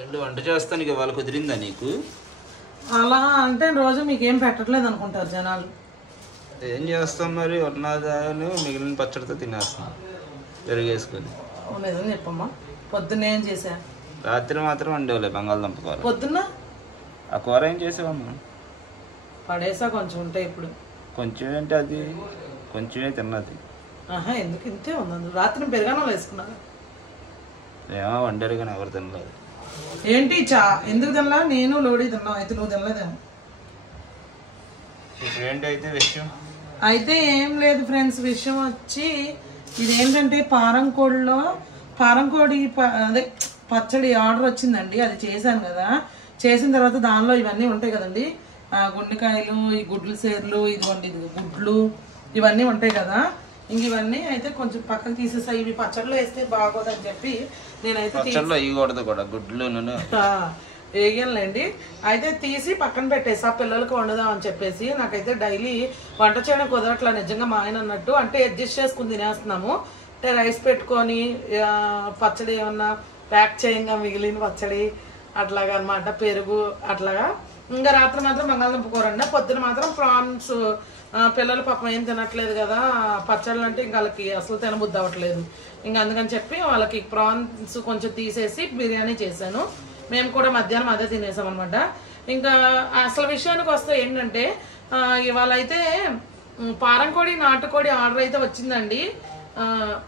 ఏంటి వంట చేస్తానికి ఇవాళ కుదిరిందా నీకు? అలా అంటే రోజు మీకేం పెట్టట్లేదు అనుకుంటారు జనాలు. ఏం చేస్తాం మరి, ఉన్నదాన్ని మిగిలిన పచ్చడితో తినేస్తాం పెరిగేసుకొని. నిజం చెప్పమ్మా, పొద్దున్న ఏం చేసా? రాత్రి మాత్రం వండేవాళ్ళే బంగాళదుంప కూర. పొద్దున్న ఆ కూర ఏం చేసావమ్మా? పడేసా కొంచెం ఉంటాయి. ఇప్పుడు కొంచెం ఏంటి, అది కొంచెమే తిన్నది. ఆహా, ఎందుకు ఇంతే ఉంది. రాత్రి పెరగానో వేసుకున్నారా? ఏమో వండారు కానీ ఎవరు తినలేదు. ఏంటి ఎందుకు తినలా? నేను లోడీ తిన్నావు, అయితే నువ్వు తినలేదేమో. ఏంటి అయితే విషయం? అయితే ఏం లేదు ఫ్రెండ్స్, విషయం వచ్చి ఇదేంటంటే పారంకోడి అదే పచ్చడి ఆర్డర్ వచ్చిందండి. అది చేశాను కదా, చేసిన తర్వాత దానిలో ఇవన్నీ ఉంటాయి కదండి, గుండెకాయలు, ఈ గుడ్లు సేర్లు, ఇదిగోండి ఇది గుడ్లు, ఇవన్నీ ఉంటాయి కదా. ఇంక ఇవన్నీ అయితే కొంచెం పక్కకు తీసేసాయి. ఇవి పచ్చడిలో వేస్తే బాగోదని చెప్పి నేనైతే పచ్చడిలో వేయకూడదు కూడా, గుడ్లు వేయలేండి. అయితే తీసి పక్కన పెట్టేసా పిల్లలకు వండుదాం అని చెప్పేసి. నాకైతే డైలీ వంట చేయడం కుదరట్లా నిజంగా, మా ఆయన అన్నట్టు. అంటే అడ్జస్ట్ చేసుకుని తినేస్తున్నాము. అంటే రైస్ పెట్టుకొని పచ్చడి ఏమన్నా ప్యాక్ చేయంగా మిగిలిన పచ్చడి అట్లాగా అనమాట, పెరుగు అట్లాగా. ఇంకా రాత్రి మాత్రం బంగాళదుంప కూర అండి. పొద్దున మాత్రం ప్రాన్స్. పిల్లలు పాపం ఏం తినట్లేదు కదా పచ్చళ్ళు అంటే, ఇంకా వాళ్ళకి అసలు తినబుద్ధి అవ్వట్లేదు. ఇంకా అందుకని చెప్పి వాళ్ళకి ప్రాన్స్ కొంచెం తీసేసి బిర్యానీ చేశాను. మేము కూడా మధ్యాహ్నం అదే తినేసాం అనమాట. ఇంకా అసలు విషయానికి వస్తే ఏంటంటే, ఇవాళ అయితే పారంకోడి నాటుకోడి ఆర్డర్ అయితే వచ్చిందండి.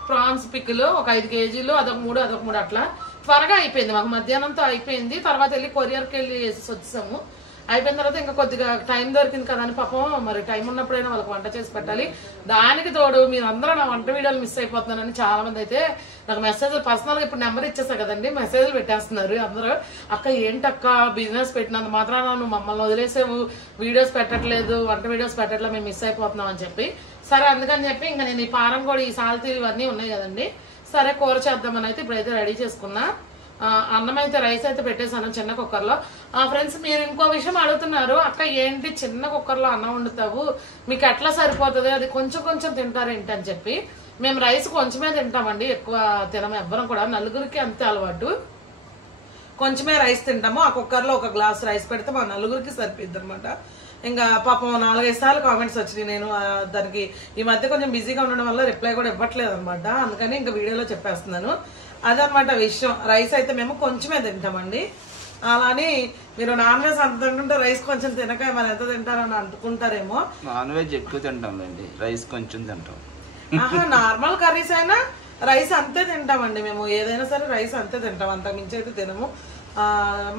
ప్రాన్స్ పిక్కులు ఒక 5 కేజీలు, అదొక 3 అట్లా త్వరగా అయిపోయింది. మాకు మధ్యాహ్నంతో అయిపోయింది. తర్వాత వెళ్ళి కొరియర్కి వెళ్ళి వేసేసి వచ్చేసాము. అయిపోయిన తర్వాత ఇంకా కొద్దిగా టైం దొరికింది కదా అని పాపం మరి టైం ఉన్నప్పుడైనా వాళ్ళకి వంట చేసి పెట్టాలి. దానికి తోడు మీరు అందరూ నా వంట వీడియోలు మిస్ అయిపోతున్నారని చాలా మంది అయితే నాకు మెసేజ్లు పర్సనల్గా ఇప్పుడు నెంబర్ ఇచ్చేసా కదండి, మెసేజ్లు పెట్టేస్తున్నారు అందరూ. అక్క ఏంటక్క బిజినెస్ పెట్టినంత మాత్రాన నువ్వు మమ్మల్ని వదిలేసేవు, వీడియోస్ పెట్టట్లేదు, వంట వీడియోస్ పెట్టట్లేదు, మేము మిస్ అయిపోతున్నాం అని చెప్పి. సరే అందుకని చెప్పి ఇంకా నేను ఈ పారంకోడి, ఈ సాల్తీ ఇవన్నీ ఉన్నాయి కదండి, సరే కూర చేద్దామని అయితే ఇప్పుడైతే రెడీ చేసుకున్నా. అన్నం అయితే రైస్ అయితే పెట్టేశాను చిన్న కుక్కర్లో. ఫ్రెండ్స్ మీరు ఇంకో విషయం అడుగుతున్నారు, అక్క ఏంటి చిన్న కుక్కర్లో అన్నం వండుతావు, మీకు ఎట్లా సరిపోతుంది, అది కొంచెం కొంచెం తింటారేంటి అని చెప్పి. మేము రైస్ కొంచెమే తింటామండి, ఎక్కువ తినము ఎవ్వరం కూడా, నలుగురికి అంతే అలవాటు. కొంచెమే రైస్ తింటాము. ఆ కుక్కర్లో ఒక గ్లాస్ రైస్ పెడితే మా నలుగురికి సరిపోద్ది అనమాట. ఇంకా పాపం 4-5 సార్లు కామెంట్స్ వచ్చినాయి. నేను దానికి ఈ మధ్య కొంచెం బిజీగా ఉండడం వల్ల రిప్లై కూడా ఇవ్వట్లేదు అనమాట. అందుకని ఇంకా వీడియోలో చెప్పేస్తున్నాను. అదనమాట విషయం. రైస్ అయితే మేము కొంచెమే తింటామండి. అలాని మీరు నాన్ వెజ్ అంత తింటుంటే రైస్ కొంచెం తినక మరి ఎంత తింటారని అనుకుంటారేమో. నాన్ వెజ్ ఎక్కువ తింటాంలేండి, రైస్ కొంచెం తింటాం. నార్మల్ కర్రీస్ అయినా రైస్ అంతే తింటామండి మేము, ఏదైనా సరే రైస్ అంతే తింటాం, అంతకు మించి అయితే తినము.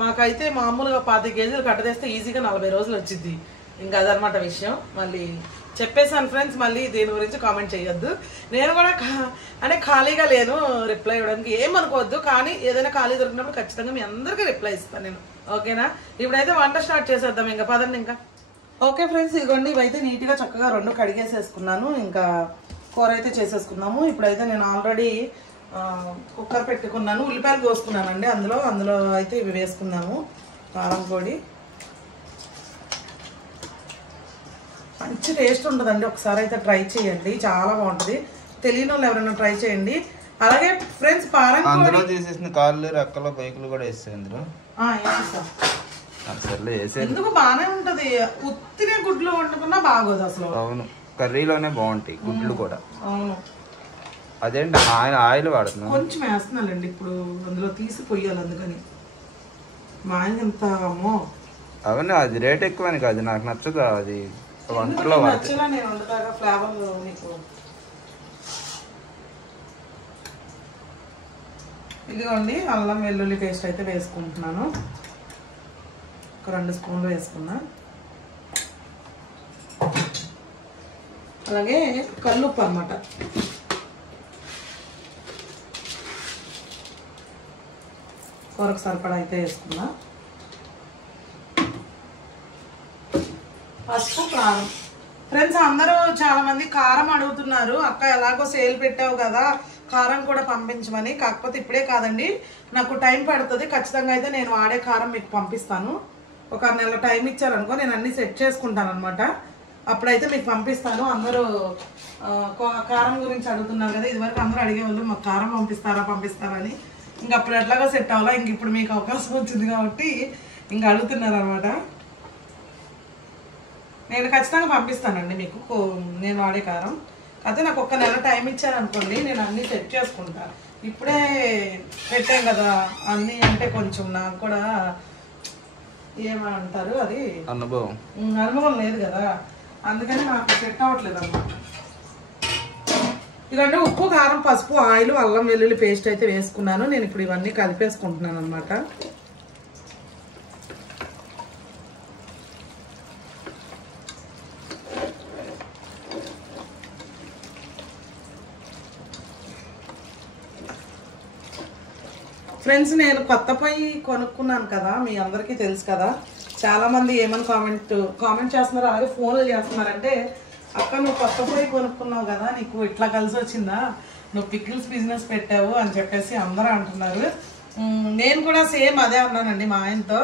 మాకైతే మామూలుగా 25 కేజీలు కట్టదేస్తే ఈజీగా 40 రోజులు వచ్చింది. ఇంకా అదనమాట విషయం. మళ్ళీ చెప్పేసాను ఫ్రెండ్స్, మళ్ళీ దీని గురించి కామెంట్ చేయొద్దు. నేను కూడా అంటే ఖాళీగా లేను రిప్లై ఇవ్వడానికి, ఏమనుకోవద్దు. కానీ ఏదైనా ఖాళీ దొరికినప్పుడు ఖచ్చితంగా మీ అందరికీ రిప్లై ఇస్తాను నేను, ఓకేనా? ఇప్పుడైతే వంట స్టార్ట్ చేసేద్దాం ఇంకా, పదండి ఇంకా. ఓకే ఫ్రెండ్స్, ఇదిగోండి ఇవైతే నీట్గా చక్కగా 2 కడిగేసేసుకున్నాను. ఇంకా కూర అయితే చేసేసుకున్నాము. ఇప్పుడైతే నేను ఆల్రెడీ కుక్కర్ పెట్టుకున్నాను, ఉల్లిపాయలు కోసుకున్నానండి. అందులో అయితే ఇవి వేసుకున్నాము. కారం పొడి మంచి టేస్ట్ ఉంటుందండి, ఒకసారి అయితే ట్రై చేయండి, చాలా బాగుంటుంది. తెలియని వాళ్ళు ఎవరైనా ట్రై చేయండి. అలాగే ఫ్రెండ్స్ అందులో తీసేసిన కాళ్ళు, రెక్కలు, బైకులు కూడా వేస్తాయి అందులో. ఎందుకు బాగానే ఉంటది, ఉత్తినే గుడ్లు వండుకున్నా బాగోదు అసలు. అవును, కర్రీలోనే బాగుంటాయి గుడ్లు కూడా. అవును, అదేంటి ఆయిల్ వాడుతున్నాను, కొంచెం వేస్తున్నానండి ఇప్పుడు, అందులో తీసి పొయ్యాలి అందుకని. మా ఆయన ఎంత అమ్మో. అవును, అది రేట్ ఎక్కువని కాదు, నాకు నచ్చదు అది వంటలో నచ్చలా. నేను వండుతాగా ఫ్లేవర్ మీకు. ఇదిగోండి అల్లం వెల్లుల్లి పేస్ట్ అయితే వేసుకుంటున్నాను, ఒక 2 స్పూన్లు వేసుకున్నా. అలాగే కల్లుప్పు అన్నమాట, కూరకు సరిపడా అయితే వేసుకున్నా. పసుపు, కారం. ఫ్రెండ్స్ అందరూ చాలా మంది కారం అడుగుతున్నారు, అక్క ఎలాగో సేల్ పెట్టావు కదా కారం కూడా పంపించమని. కాకపోతే ఇప్పుడే కాదండి, నాకు టైం పడుతుంది. ఖచ్చితంగా అయితే నేను వాడే కారం మీకు పంపిస్తాను. ఒక నెల టైం ఇచ్చారనుకో, నేను అన్ని సెట్ చేసుకుంటాను అనమాట. అప్పుడైతే మీకు పంపిస్తాను. అందరూ కారం గురించి అడుగుతున్నారు కదా, ఇదివరకు అందరూ అడిగేవాళ్ళు మాకు కారం పంపిస్తారా అని. ఇంక అప్పుడు ఎట్లాగో సెట్ అవ్వాలా, ఇంక ఇప్పుడు మీకు అవకాశం వచ్చింది కాబట్టి ఇంక అడుగుతున్నారు అనమాట. నేను ఖచ్చితంగా పంపిస్తానండి మీకు నేను వాడే కారం. అయితే నాకు ఒక్క నెల టైం ఇచ్చాను అనుకోండి, నేను అన్నీ సెట్ చేసుకుంటా. ఇప్పుడే పెట్టాం కదా అన్నీ అంటే కొంచెం నాకు కూడా ఏమంటారు అది అనుభవం లేదు కదా, అందుకని నాకు సెట్ అవ్వట్లేదు అన్నమాట. ఇదంటే ఉప్పు, కారం, పసుపు, ఆయిల్, అల్లం వెల్లుల్లి పేస్ట్ అయితే వేసుకున్నాను. నేను ఇప్పుడు ఇవన్నీ కలిపేసుకుంటున్నాను అనమాట. ఫ్రెండ్స్, నేను కొత్త పొయ్యి కొనుక్కున్నాను కదా, మీ అందరికీ తెలుసు కదా. చాలామంది ఏమని కామెంట్ చేస్తున్నారు, అలాగే ఫోన్లు చేస్తున్నారంటే, అక్క నువ్వు కొత్త పొయ్యి కొనుక్కున్నావు కదా, నీకు ఇట్లా కలిసి వచ్చిందా, నువ్వు పికిల్స్ బిజినెస్ పెట్టావు అని చెప్పేసి అందరూ అంటున్నారు. నేను కూడా సేమ్ అదే అన్నానండి మా ఆయనతో.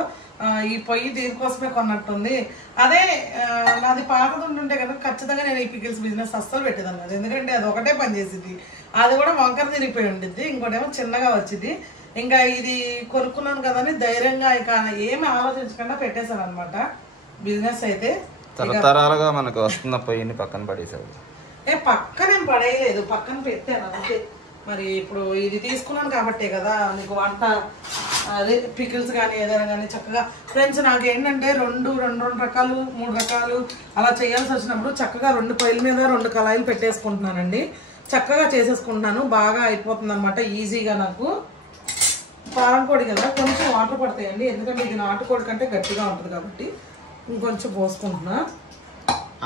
ఈ పొయ్యి దీనికోసమే కొన్నట్టుంది. అదే నాది పాతది ఉంటుంటే కనుక ఖచ్చితంగా నేను ఈ పికిల్స్ బిజినెస్ అస్సలు పెట్టేదాన్ని కాదు. ఎందుకంటే అది ఒకటే పని చేసింది, అది కూడా వంకర తిరిగిపోయి ఉండిద్ది, ఇంకోటేమో చిన్నగా వచ్చింది. ఇంకా ఇది కొనుక్కున్నాను కదా అని ధైర్యంగా ఇక ఏమి ఆలోచించకుండా పెట్టేశాను అనమాట బిజినెస్. అయితే తరతరాలుగా మనకు వస్తున్న పొయ్యిని పక్కన పడేసాడు. పక్కనేం పడేయలేదు, పక్కన పెట్టాను అంతే. మరి ఇప్పుడు ఇది తీసుకున్నాను కాబట్టే కదా నీకు వంట అదే పికిల్స్ కానీ ఏదైనా కానీ చక్కగా. ఫ్రెండ్స్, నాకు ఏంటంటే రెండు రకాలు 3 రకాలు అలా చేయాల్సి వచ్చినప్పుడు చక్కగా 2 పొయ్యిల మీద 2 కళాయిలు పెట్టేసుకుంటున్నానండి. చక్కగా చేసేసుకుంటున్నాను, బాగా అయిపోతుంది అనమాట ఈజీగా. నాకు కారం పొడి కదా కొంచెం వాటర్ పడతాయండి, ఎందుకంటే ఇది నాటుకోడి కంటే గట్టిగా ఉంటుంది కాబట్టి ఇంకొంచెం పోసుకుంటున్నా.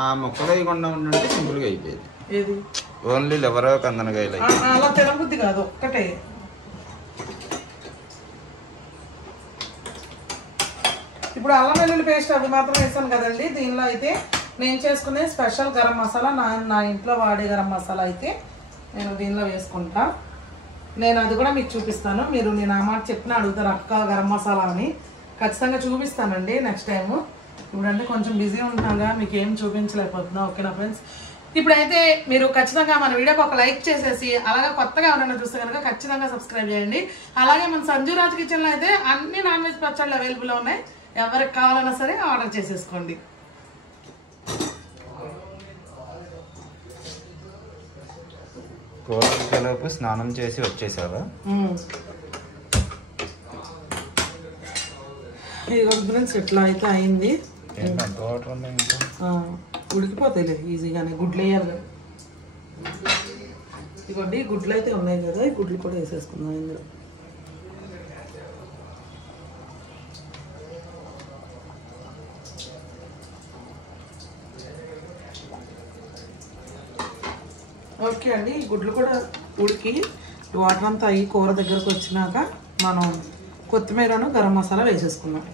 ఆ ముక్కలు వేయకుండా ఉంటే సింపుల్గా అయిపోయింది. ఏది ఓన్లీ లివర్ కందనకాయలు అలా తినబుద్ధి కాదు, ఒక్కటే. ఇప్పుడు అల్లం వెల్లుల్లి పేస్ట్ అది మాత్రం వేసాను కదండి. దీనిలో అయితే నేను చేసుకునే స్పెషల్ గరం మసాలా, నా ఇంట్లో వాడే గరం మసాలా అయితే నేను దీనిలో వేసుకుంటా. నేను అది కూడా మీకు చూపిస్తాను. మీరు నేను ఆ మాట చెప్పిన అడుగుతారు అక్క గరం మసాలా అని, ఖచ్చితంగా చూపిస్తానండి నెక్స్ట్ టైము. ఇప్పుడంటే కొంచెం బిజీ ఉంటున్నాగా, మీకు ఏం చూపించలేకపోతున్నా. ఓకేనా ఫ్రెండ్స్, ఇప్పుడైతే మీరు ఖచ్చితంగా మన వీడియోకి ఒక లైక్ చేసేసి, అలాగే కొత్తగా ఎవరైనా చూస్తే కనుక ఖచ్చితంగా సబ్స్క్రైబ్ చేయండి. అలాగే మన సంజు రాజ్ కిచెన్లో అయితే అన్ని నాన్ వెజ్ పచ్చళ్ళు అవైలబుల్ ఉన్నాయి, ఎవరికి కావాలన్నా సరే ఆర్డర్ చేసేసుకోండి. కూరలోపు స్నానం చేసి వచ్చేసావా? ఫ్రెండ్స్, ఇట్లా అయితే అయింది. వాటర్ ఉడికిపోతాయిలే ఈజీగానే. గుడ్లు వేయాలి, ఇవ్వండి గుడ్లు అయితే ఉన్నాయి కదా, ఈ గుడ్లు కూడా వేసేసుకుందాం ఇందులో. ఓకే అండి, ఈ గుడ్లు కూడా ఉడికి వాటర్ అంతా ఈ కూర దగ్గరకు వచ్చినాక మనం కొత్తిమీరను గరం మసాలా వేసేసుకుందాం.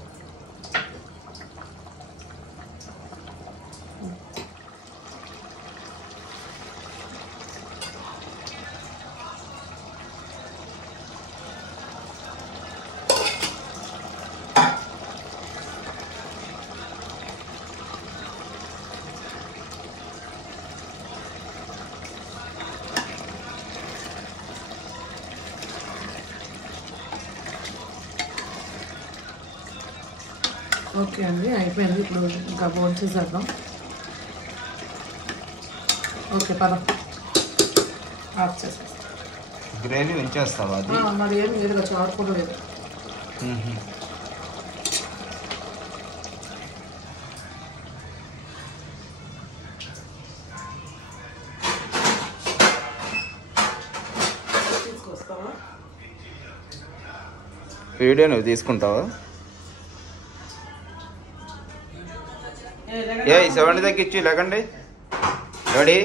ఓకే అండి, అయిపోయింది. ఇప్పుడు ఇంకా బోన్ చేసేద్దాం. ఓకే, పదం ఆఫ్ చేసేస్తాం. గ్రేవీ ఉంచేస్తావా? మరి ఏం లేదు కదా, చారు కూడా లేదు. తీసుకొస్తావా? వీడియో నువ్వు తీసుకుంటావా? ఏ 70 తగ్గించి లేకండి రెడీ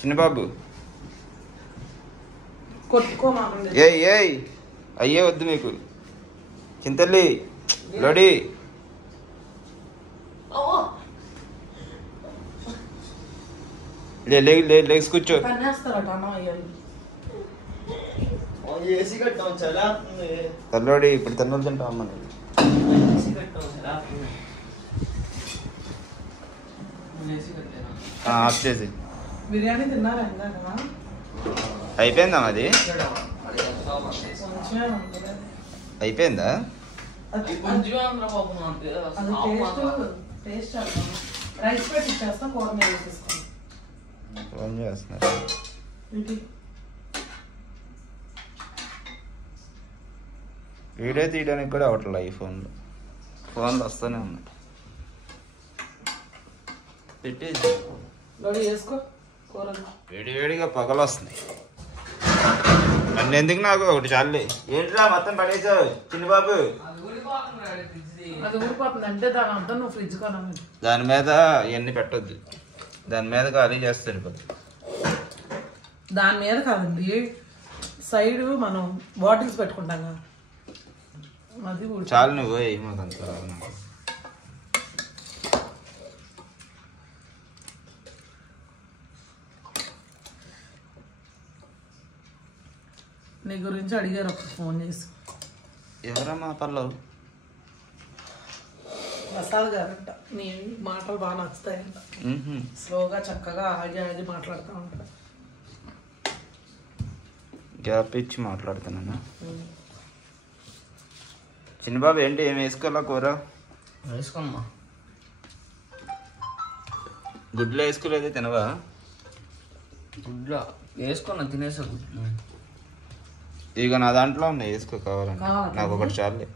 చిన్నబాబు. ఏయ్ అయ్యే వద్దు మీకు. చింతల్లి రెడీ. లేచి కూర్చో. తల్లోడి ఇప్పుడు తన్నులు తింటాం అమ్మని. ఆఫ్ చేసి బిర్యానీ తిన్నారా? అయిపోయిందా అది? కొంచెమే ఉంటుంది. అయిపోయిందా? అది టేస్ట్ రైస్ పెట్టి ఇచ్చేస్తా, కూర మీద వేసేసుకోండి. ఫోన్ చేస్తున్నారు. వీడియో తీయడానికి కూడా అవట్లేదు ఈ ఫోన్లో వస్తూనే ఉన్నాయి. పెట్టేసి వేసుకో కూర. వేడివేడిగా పొగలు వస్తున్నాయి. నన్ను ఎందుకు నాకు ఒకటి చాలే. ఏంటిరా మొత్తం పడేసావు చిన్నబాబు? అది ఊడిపోతుంది అంటే దాని అంతా నువ్వు ఫ్రిడ్జ్ కొనాలి. దాని మీద ఇవన్నీ పెట్టొద్దు, దాని మీద ఖాళీ చేస్తారు. దాని మీద కాదండి, సైడ్ మనం బాటిల్స్ పెట్టుకుంటాం కదా, అది చాలు. నువ్వు మాకంత నీ గురించి అడిగారు అప్పుడు ఫోన్ చేసి. ఎవరమ్మా పర్లేదు? ప్రసాద్ గారంట. నీ మాటలు బాగా నచ్చుతాయంట. స్లోగా చక్కగా ఆగి ఆగి మాట్లాడుతూ ఉంటా. గ్యాప్ ఇచ్చి మాట్లాడుతున్నా. చిన్నబాబు ఏంటి ఏం వేసుకోవాలా కూర? వేసుకోమ్మా. గుడ్లు వేసుకోలేదే తినవా? గుడ్ల వేసుకున్నా, తినేసా గుడ్లు. ఇక నా దాంట్లో ఉన్నాయి, వేసుకో కావాలంటే. నాకు ఒకటి చాలే.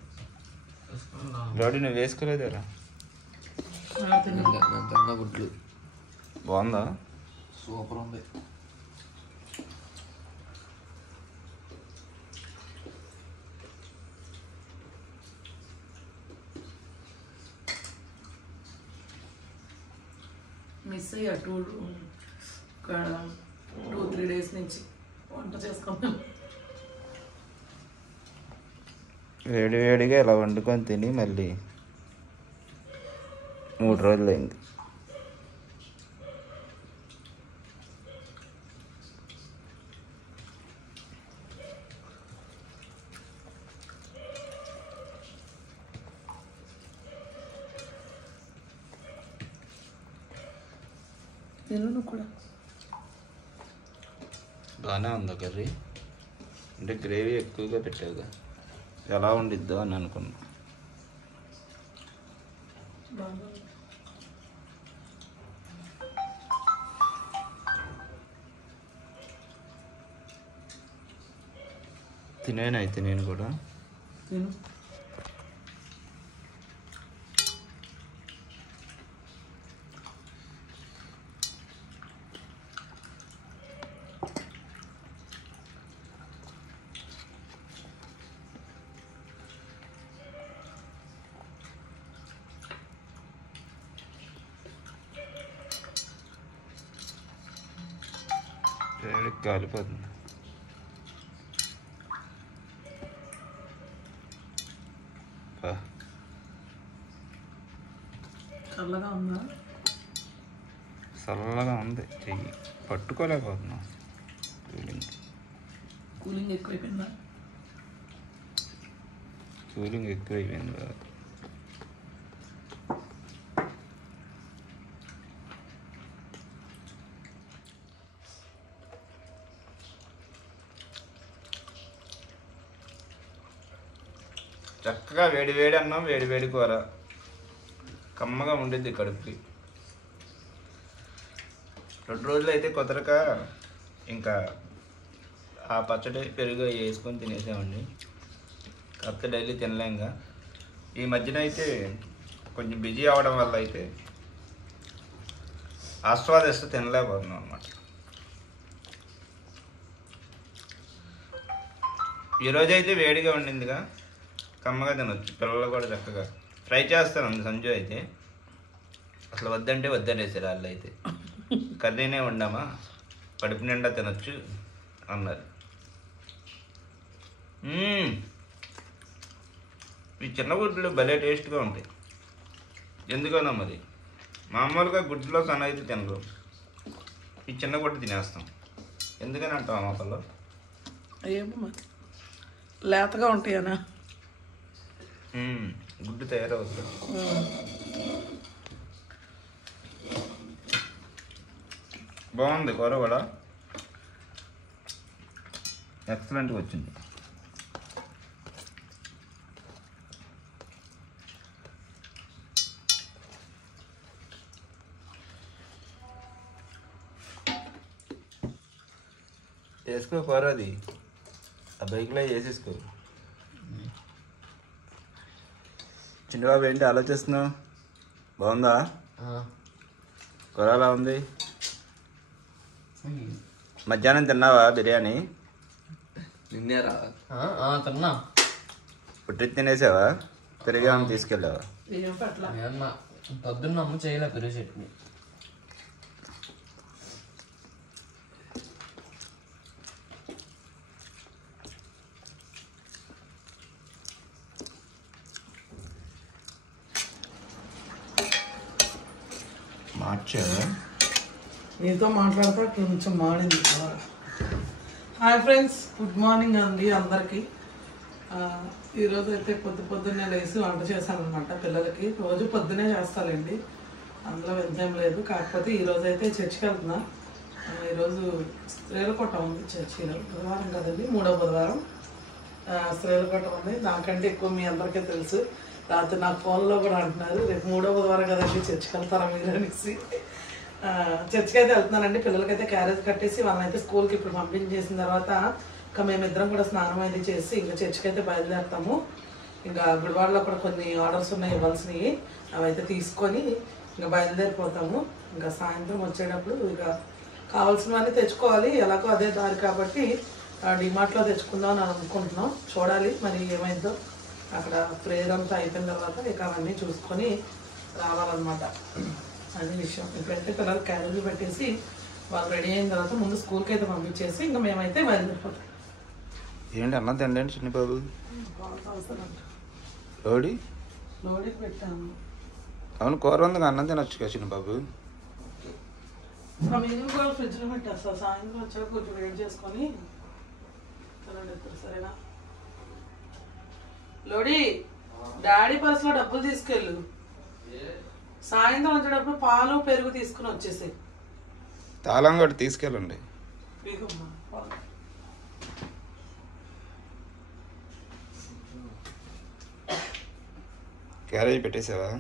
డాడీ నువ్వు వేసుకోలేదేరా? గుడ్లు బాగుందా? సూపర్ ఉంది. మిస్ అయ్యా 2-3 డేస్ నుంచి వంట చేసుకుంటాను. వేడివేడిగా ఇలా వండుకొని తిని మళ్ళీ 3 రోజులు అయింది. తిను కూడా. బాగానే ఉందా కర్రీ? అంటే గ్రేవీ ఎక్కువగా పెట్టావుగా, ఎలా ఉండిద్దో అని అనుకున్నా. తినేనైతే నేను కూడా. తిను. వేడికి కాలిపోతుంది. చల్లగా ఉందా? చల్లగా ఉంది. చెయ్యి పట్టుకోలేకపోతున్నాం. కూలింగ్ ఎక్కువైపోయిందా? కూలింగ్ ఎక్కువైపోయింది కదా. చక్కగా వేడి వేడి అన్నం, వేడి వేడి కూర, కమ్మగా ఉండిద్ది కడుపుకి. 2 రోజులు అయితే కుదరక ఇంకా ఆ పచ్చడి పెరుగు వేసుకొని తినేసామండి. కాకపోతే డైలీ తినలేంగా. ఈ మధ్యన అయితే కొంచెం బిజీ అవడం వల్ల అయితే ఆస్వాదిస్తూ తినలేకపోతున్నాం అన్నమాట. ఈరోజైతే వేడిగా ఉండిందిగా, కమ్మగా తినొచ్చు. పిల్లలు కూడా చక్కగా ఫ్రై చేస్తాను. సంజు అయితే అసలు వద్దంటే వద్దనేసారు వాళ్ళు. అయితే కర్రీనే వండామా, కడుపు నిండా తినొచ్చు అన్నారు. ఈ చిన్న గుడ్లు భలే టేస్ట్గా ఉంటాయి. ఎందుకనో మరి మామూలుగా గుడ్లో సన్న అయితే తినరు, ఈ చిన్న గుడ్డు తినేస్తాం. ఎందుకని అంటాం అమ్మకల్లో? ఏమో మరి లేతగా ఉంటాయనా? గుడ్డు తయారవుతుంది. బాగుంది కూర కూడా, ఎక్సలెంట్గా వచ్చింది. చేసుకో కూర అది ఆ బైక్లో వేసేసుకో. చిన్నబాబు ఏంటి ఆలోచిస్తున్నావు? బాగుందా కూర? ఎలా ఉంది? మధ్యాహ్నం తిన్నావా బిర్యానీ? తిన్నారా? తిన్నా. పుట్టి తినేసావా? పెరిగా తీసుకెళ్ళావా? పొద్దున్న అమ్మ చేయలే పెరుగు చట్నీ. మార్చావా? నీతో మాట్లాడతా కొంచెం మాడింది. హాయ్ ఫ్రెండ్స్, గుడ్ మార్నింగ్ అండి అందరికీ. ఈరోజు అయితే పొద్దున్నే లేచి వంట చేశాను అనమాట పిల్లలకి. రోజు పొద్దునే చేస్తానండి, అందులో ఎంతేం లేదు. కాకపోతే ఈరోజు అయితే చర్చికి వెళ్తున్నా. ఈరోజు స్త్రీలకోట ఉంది చర్చిలో. బుధవారం కదండి, 3వ బుధవారం స్త్రీలకోట ఉంది. నాకంటే ఎక్కువ మీ అందరికీ తెలుసు. రాత్రి నాకు ఫోన్లో కూడా అంటున్నారు, రేపు 3వ బుధవారం కదండి చర్చికి వెళ్తారా మీరు అనేసి. చర్చికి అయితే వెళ్తున్నానండి. పిల్లలకైతే క్యారేజ్ కట్టేసి వాళ్ళనైతే స్కూల్కి ఇప్పుడు పంపించేసిన తర్వాత ఇంకా మేమిద్దరం కూడా స్నానం అయితే చేసి ఇంకా చర్చికి అయితే బయలుదేరుతాము. ఇంకా గుడివాడలో కూడా కొన్ని ఆర్డర్స్ ఉన్నాయి ఇవ్వాల్సినవి, అవి అయితే తీసుకొని ఇంకా బయలుదేరిపోతాము. ఇంకా సాయంత్రం వచ్చేటప్పుడు ఇక కావాల్సినవన్నీ తెచ్చుకోవాలి. ఎలాగో అదే దారి కాబట్టి డిమార్ట్లో తెచ్చుకుందాం అని అనుకుంటున్నాం. చూడాలి మరి ఏమైందో. అక్కడ ప్రేయర్ అంతా అయిపోయిన తర్వాత ఇక అవన్నీ చూసుకొని రావాలన్నమాట. అదే విషయం. ఇప్పుడైతే పిల్లలు క్యారేజీ పెట్టేసి వాళ్ళు రెడీ అయిన తర్వాత ముందు స్కూల్కి అయితే పంపించేసి ఇంకా మేమైతే బయలుదేరిపోతాం. ఏంటి అన్నం తిండి చిన్నబాబు? లోడి లోడికి పెట్టాము. అవును కూర ఉంది, అన్నం తినొచ్చు కదా చిన్నబాబు. మేము కూడా ఫ్రిడ్జ్లో పెట్టేస్తా. సాయంత్రం వచ్చాక కొంచెం వేడి చేసుకొని తినండి. సరేనా? లోడి, డాడీ పర్సులో డబ్బులు తీసుకెళ్ళు. సాయంత్రం వచ్చేటప్పుడు పాలు పెరుగు తీసుకుని వచ్చేసి తాళం కూడా తీసుకెళ్ళండి. క్యారేజ్ పెట్టేసావా?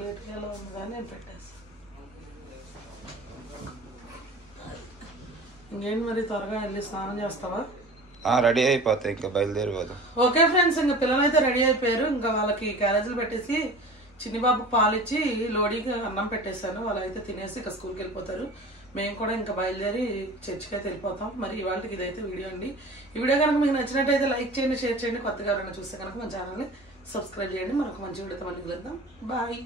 లేట్గా ఉంది కానీ పెట్టేసా. ఇంకేంటి మరి, త్వరగా వెళ్ళి స్నానం చేస్తావా? రెడీ అయిపోతాయి, ఇంకా బయలుదేరిపోతాం. ఓకే ఫ్రెండ్స్, ఇంకా పిల్లలు అయితే రెడీ అయిపోయారు. ఇంకా వాళ్ళకి క్యారేజీలు పెట్టేసి చిన్నిబాబు పాలు ఇచ్చి లోడీకి అన్నం పెట్టేశాను. వాళ్ళు అయితే తినేసి ఇక స్కూల్కి వెళ్ళిపోతారు. మేము కూడా ఇంకా బయలుదేరి చర్చికి అయితే వెళ్ళిపోతాం. మరి ఇవాళకి ఇదైతే వీడియో అండి. ఈ వీడియో కనుక మీకు నచ్చినట్టయితే లైక్ చేయండి, షేర్ చేయండి. కొత్తగా ఎవరైనా చూస్తే కనుక మన ఛానల్ని సబ్స్క్రైబ్ చేయండి. మరొక మంచి వీడియోతో మళ్ళీ కలుద్దాం. బాయ్.